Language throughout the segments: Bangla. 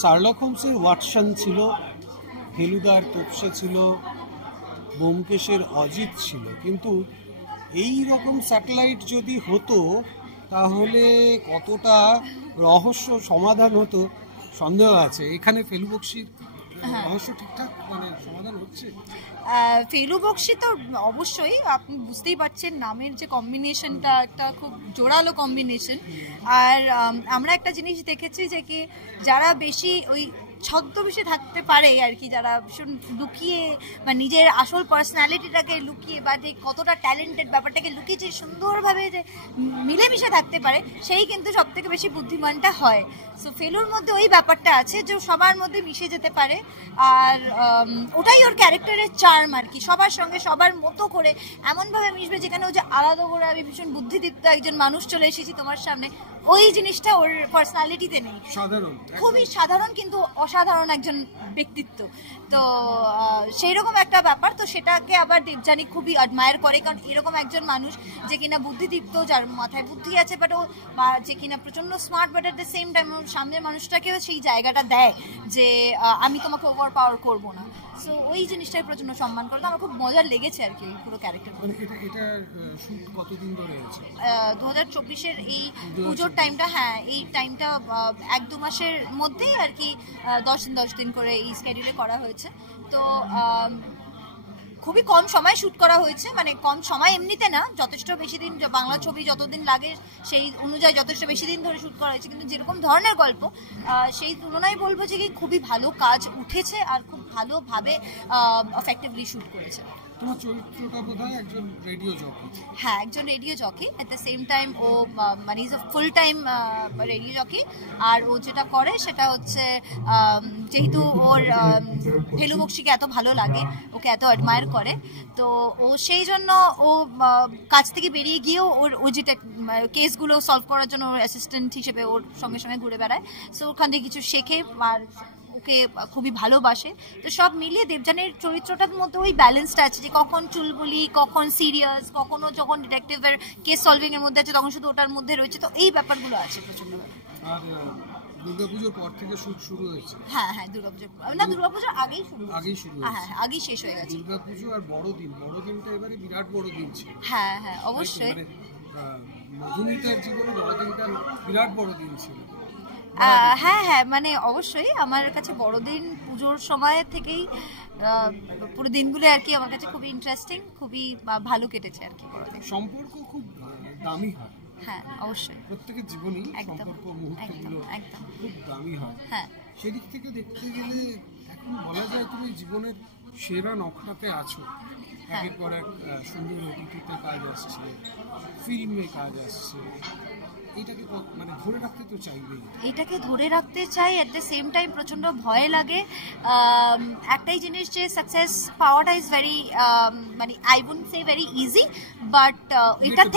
শার্লক হোমসের ওয়াটসন ছিল, ফেলুদার তোপসে ছিল, ব্যোমকেশের অজিত ছিল, কিন্তু এই রকম স্যাটেলাইট যদি হতো তাহলে কতটা রহস্য সমাধান হতো সন্দেহ আছে। এখানে ফেলু বক্সির রহস্য ঠিকঠাক মানে সমাধান হচ্ছে। ফেলু বক্সি তো অবশ্যই, আপনি বুঝতেই পারছেন নামের যে কম্বিনেশনটা একটা খুব জোরালো কম্বিনেশন। আর আমরা একটা জিনিস দেখেছি যে কি যারা বেশি ওই ছদ্মবেশে থাকতে পারে আর কি, যারা ভীষণ লুকিয়ে বা নিজের আসল পার্সোনালিটিটাকে লুকিয়ে বা যে কতটা ট্যালেন্টেড ব্যাপারটাকে লুকিয়ে যে সুন্দরভাবে যে মিলেমিশে থাকতে পারে, সেই কিন্তু সব থেকে বেশি বুদ্ধিমানটা হয়। সো ফেলুর মধ্যে ওই ব্যাপারটা আছে যে সবার মধ্যে মিশে যেতে পারে, আর ওটাই ওর ক্যারেক্টারের চার্ম আর কি। সবার সঙ্গে সবার মতো করে এমনভাবে মিশবে যেখানে ও যে আলাদা করে আমি ভীষণ বুদ্ধিদীপ্ত একজন মানুষ চলে এসেছি তোমার সামনে, ওই জিনিসটা ওর পার্সোনালিটিতে নেই। সাধারণ, খুবই সাধারণ কিন্তু অসাধারণ একজন ব্যক্তিত্ব। তো সেই রকম একটা ব্যাপার, তো সেটাকে আবার দেবযানী খুবই অ্যাডমায়ার করে, কারণ এরকম একজন মানুষ যে কিনা বুদ্ধিদীপ্ত, যার মাথায় বুদ্ধি আছে, বাট ও বা যে কিনা প্রচন্ড smart, but at the same time সামনের মানুষটাকেও সেই জায়গাটা দেয় যে আমি তোমাকে ওভার পাওয়ার করবো না। সো ওই জিনিসটাই প্রচন্ড সম্মান করে। তো আমার খুব মজার লেগেছে আর কি এই পুরো ক্যারেক্টার। এটা শুট কতদিন ধরে হয়েছে? 2024-এর এই পুজোর টাইমটা, হ্যাঁ এই টাইমটা 1-2 মাসের মধ্যেই আর কি 10 দিন করে এই স্কেডিউলে করা হয়েছে। তো খুবই কম সময় শ্যুট করা হয়েছে, মানে কম সময় এমনিতে না, যথেষ্ট বেশি দিন, বাংলা ছবি যতদিন লাগে সেই অনুযায়ী যথেষ্ট বেশি দিন ধরে শ্যুট করা হয়েছে, কিন্তু যেরকম ধরনের গল্প সেই তুলনায় বলবো যে কি খুবই ভালো কাজ উঠেছে আর খুব ভালোভাবে এফেক্টিভলি শ্যুট করেছে। তোমার চরিত্রটা বোধহয় একজন রেডিও জকি। হ্যাঁ, একজন radio jockey, at the same time ও মানে is a full time radio jockey. আর ও যেটা করে সেটা হচ্ছে যেহেতু ওর ফেলু বক্সিকে এত ভালো লাগে, ওকে এত অ্যাডমায়ার করে, তো ও সেই জন্য ও কাজ থেকে বেরিয়ে গিয়েও ও যেটা কেসগুলো সলভ করার জন্য ওর অ্যাসিস্ট্যান্ট হিসেবে ওর সঙ্গে সঙ্গে ঘুরে বেড়ায়। সো ওখান থেকে কিছু শেখে আর ওকে খুবই ভালোবাসে। তো সব মিলিয়ে দেবযানীর চরিত্রটার মধ্যে ওই ব্যালেন্সটা আছে যে কখন চুলবুলি, কখন সিরিয়াস, কখনো যখন ডিটেকটিভের কেস সলভিং এর মধ্যে আছে তখন শুধু ওটার মধ্যে রয়েছে। তো এই ব্যাপারগুলো আছে প্রচন্ড। আর দুর্গাপুজোর পর থেকে শুট শুরু হয়েছে? হ্যাঁ, দুর্গাপুজোর আগেই শুরু হয়েছে। হ্যাঁ, আগেই শেষ হয়ে গেছে। দুর্গাপুজো আর বড়দিনটা এবারে বিরাট বড় দিন ছিল। হ্যাঁ, অবশ্যই। মধুমিতার জীবনে বড়দিনটা বিরাট বড় দিন ছিল। হ্যাঁ, মানে অবশ্যই আমার কাছে বড়দিন পুজোর সময় থেকেই পুরো দিনগুলো আর কি আমার কাছে খুবই ইন্টারেস্টিং, খুবই ভালো কেটেছে আর কি। বড়দিন সম্পর্ক খুব দামি হয়। হ্যাঁ, অবশ্যই। প্রত্যেকের জীবনেই সম্পর্ক মুহূর্তগুলো খুব দামি হয়। হ্যাঁ, সেদিক থেকে দেখতে গেলে এখন বলা যায় তুমি জীবনের সেরা নকশাতে আছো। একের পর এক সুন্দর ওটিটিতে কাজ আসছে, ফিল্মে কাজ আসছে, এটাকে মানে ধরে রাখতে তো চাইবেই। এটাকে ধরে রাখতে চাই, এট দ্য সেম টাইম প্রচন্ড ভয় লাগে। একটাই জিনিস যে সাকসেস পাওয়াটা ইজ ভেরি, মানে I wouldn't say very easy, but এটার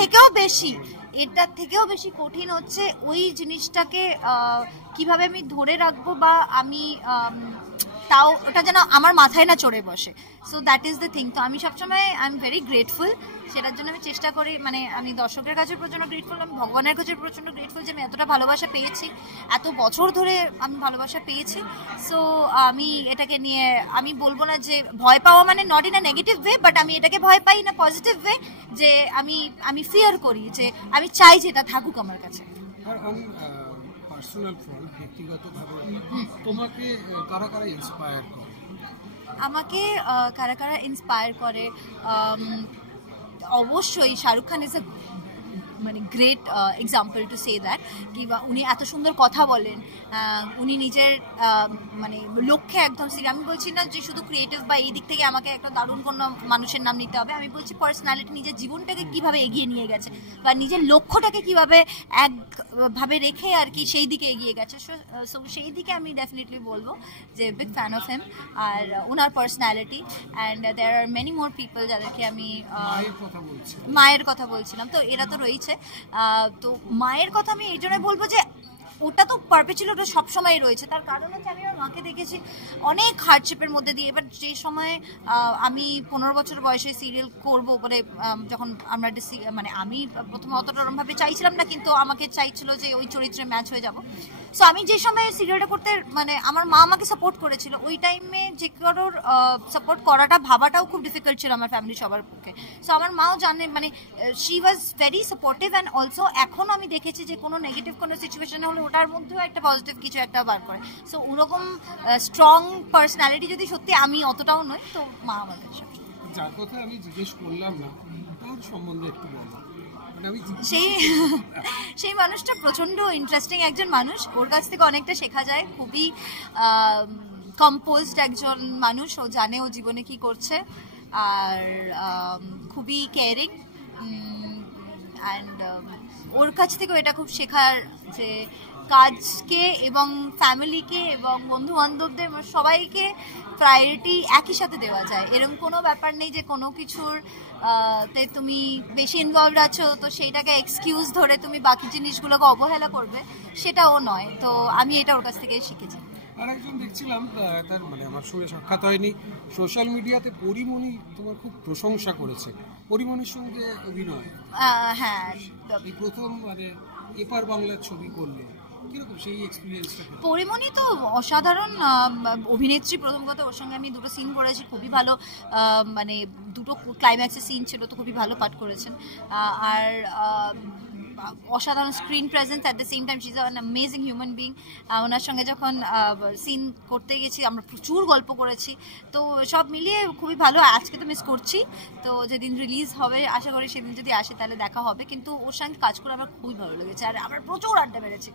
থেকেও বেশি কঠিন হচ্ছে ওই জিনিসটাকে কিভাবে আমি ধরে রাখবো, বা আমি তাও ওটা যেন আমার মাথায় না চড়ে বসে। So that is the thing. তো আমি সবসময় আই এম ভেরি গ্রেটফুল, সেটার জন্য আমি চেষ্টা করি, মানে আমি দর্শকের কাছে প্রচন্ড গ্রেটফুল, আমি ভগবানের কাছে প্রচন্ড গ্রেটফুল যে আমি এতটা ভালোবাসা পেয়েছি, এত বছর ধরে আমি ভালোবাসা পেয়েছি। সো আমি এটাকে নিয়ে আমি বলবো না যে ভয় পাওয়া মানে not in a negative way, but আমি এটাকে ভয় পাই না পজিটিভ ওয়ে, যে আমি ফিয়ার করি, যে আমি চাই যে এটা থাকুক আমার কাছে। পার্সোনাল ফ্রন্ট, ব্যক্তিগতভাবে তোমাকে কারা কারা ইন্সপায়ার করে? আমাকে কারা কারা ইন্সপায়ার করে, অবশ্যই শাহরুখ খান ইজ এ মানে great example to say that, কিংবা উনি এত সুন্দর কথা বলেন, উনি নিজের মানে লক্ষ্যে একদম সিরিয়াস। আমি বলছি না যে শুধু ক্রিয়েটিভ বা এই দিক থেকে আমাকে একটা দারুণ কোনো মানুষের নাম নিতে হবে, আমি বলছি পার্সোনালিটি, নিজের জীবনটাকে কিভাবে এগিয়ে নিয়ে গেছে বা নিজের লক্ষ্যটাকে কিভাবে একভাবে রেখে আর কি সেই দিকে এগিয়ে গেছে। সো সেই দিকে আমি ডেফিনেটলি বলবো যে বিগ ফ্যান অফ হিম আর ওনার personality. And there are many more people যাদেরকে আমি, মায়ের কথা বলছিলাম, তো এরা তো রয়েছে। তো মায়ের কথা আমি এই জন্য বলবো যে ওটা তো পারপেচুয়ালি ওটা সবসময় রয়েছে। তার কারণ হচ্ছে আমি আমার মাকে দেখেছি অনেক হার্ডশিপের মধ্যে দিয়ে। এবার যে সময় আমি 15 বছর বয়সে সিরিয়াল করবো বলে যখন আমরা মানে আমি প্রথমে অতটা ওরমভাবে চাইছিলাম না, কিন্তু আমাকে চাইছিল যে ওই চরিত্রে ম্যাচ হয়ে যাব। সো আমি যে সময় সিরিয়ালটা করতে মানে আমার মা আমাকে সাপোর্ট করেছিল, ওই টাইমে যে কারোর সাপোর্ট করাটা ভাবাটাও খুব ডিফিকাল্ট ছিল আমার ফ্যামিলি সবার পক্ষে। সো আমার মাও জানে, মানে she was very supportive. And also এখনও আমি দেখেছি যে কোনো নেগেটিভ কোনো সিচুয়েশনে হলে ওটার মধ্যেও একটা পজিটিভ কিছু একটা বার করে। সো ওরকম স্ট্রং পার্সোনালিটি যদি সত্যি আমি অতটাও নই, তো মা আমার কাছে যার কথা আমি জিজ্ঞেস করলাম না তার সম্বন্ধে একটু বলো। সেই মানুষটা প্রচন্ড ইন্টারেস্টিং একজন মানুষ, ওর কাছ থেকে অনেকটা শেখা যায়। খুবই কম্পোজড একজন মানুষ, ও জানে ও জীবনে কি করছে, আর খুবই কেয়ারিং। অ্যান্ড ওর কাছ থেকেও এটা খুব শেখার যে কাজকে এবং ফ্যামিলিকে এবং বন্ধু বান্ধবদের সবাইকে প্রায়োরিটি একই সাথে দেওয়া যায়। এরকম কোনো ব্যাপার নেই যে কোনো কিছুর তে তুমি বেশি ইনভলভড আছো তো সেইটাকে এক্সকিউজ ধরে তুমি বাকি জিনিসগুলোকে অবহেলা করবে, সেটাও নয়। তো আমি এটা ওর কাছ থেকে শিখেছি। আর একজন দেখছিলাম, তার মানে আমার সঙ্গে সাক্ষাৎ হয়নি, সোশ্যাল মিডিয়াতে পরিমণি তোমার খুব প্রশংসা করেছে, পরিমণির সঙ্গে অভিনয়। হ্যাঁ, এই প্রথম মানে এপার বাংলার ছবি করলো, কিরকম সেই এক্সপিরিয়েন্সটা? পরিমণি তো অসাধারণ অভিনেত্রী। প্রথম কথা ওর সঙ্গে আমি 2টো সিন করেছি, খুবই ভালো, মানে 2টো ক্লাইম্যাক্সের সিন ছিল, তো খুবই ভালো পাঠ করেছেন। আর অসাধারণ screen presence, at the same time she is an amazing human being. ওনার সঙ্গে যখন সিন করতে গেছি আমরা প্রচুর গল্প করেছি, তো সব মিলিয়ে খুবই ভালো। আজকে তো মিস করছি, তো যেদিন রিলিজ হবে আশা করি সেদিন যদি আসে তাহলে দেখা হবে। কিন্তু ওর সঙ্গে কাজ করে আমার খুবই ভালো লেগেছে, আর আমরা প্রচুর আড্ডা মেরেছি।